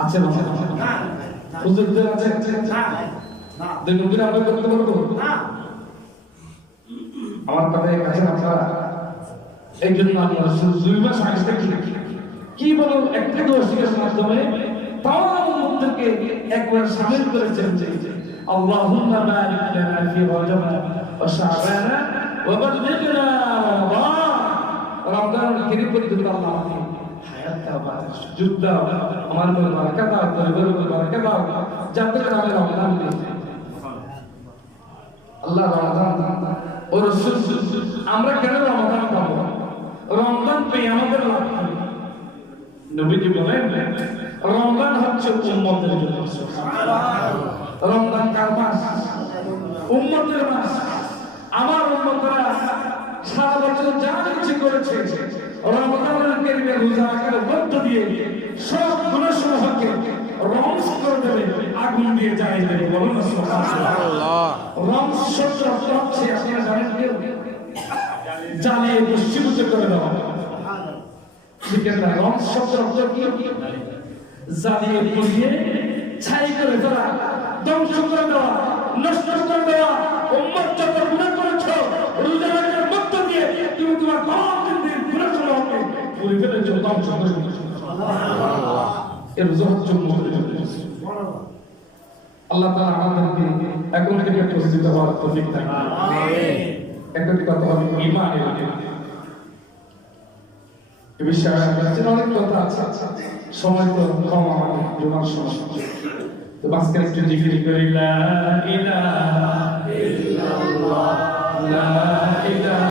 আছে না? হুজুরদের আছে না? দুই আমরা করতে পারবো না। আমার কথায় কাছে আপনারা এই জন্য আমি রাসূল 2 মাস আগে থেকে কি বলুন একটা দোষের মাধ্যমে তাম উম্মতকে একবার শামিল করেছেন যে আল্লাহুম্মা বারিক লানা ফি রজব ওয়া শাবান ওয়া বাল্লিগনা রমাদান। রমজানের কিরি পর্যন্ত আল্লাহ আমাকে হায়াত দাও, সুযোগ দাও, আমার উপর বরকত দাও, পরিবারের উপর বরকত দাও, যাতে করে আমি রমজান পেতে আল্লাহ রমজান ও রাসূল আমরা কেন রমজান পাবো? রমজান পেয়ে আমাদের লাভ কি? নবীজি বলেন রমজান হচ্ছে উম্মতের জন্য। রমজান কার মাস? উম্মতের মাস। আমার উম্মতরা সারা বছর যা কিছু করেছে রমজানের কারিমে রোজা রাখার মধ্য দিয়ে সব গুনাহসমূহকে রমস করে দেবে, আগুন দিয়ে জ্বালিয়ে দেবে। বলুন সুবহানাল্লাহ। রমস শব্দ হচ্ছে আপনারা জানেন কেউ? জ্বালিয়ে ভস্মীভূত করে দেওয়া। ঠিক আছে, রমস শব্দ অর্থ কি? জ্বালিয়ে পুড়িয়ে ছাই করে দেওয়া, ধ্বংস করে দেওয়া, নষ্ট করে দেওয়া। উম্মত যত গুনাহ করেছো রোজা রাখার মধ্য দিয়ে তুমি তোমার তমাম দিন গুনাহসমূহকে পুড়িয়ে ফেলেছো, ধ্বংস করে ফেলেছো। সুবহানাল্লাহ। এর রোজা হচ্ছে উম্মতের জন্য। আল্লাহ তাআলা আমাদেরকে এখন থেকে প্রস্তুত হওয়ার তৌফিক দান করুন। আমিন। একটা কথা হবে ঈমানের উপর। এই বিষয়ে অনেক কথা আছে, সময় তো কম আমাদের জমার সময়, তো আজকে একটু জিকির করি লা ইলাহা ইল্লাল্লাহ লা ইলাহা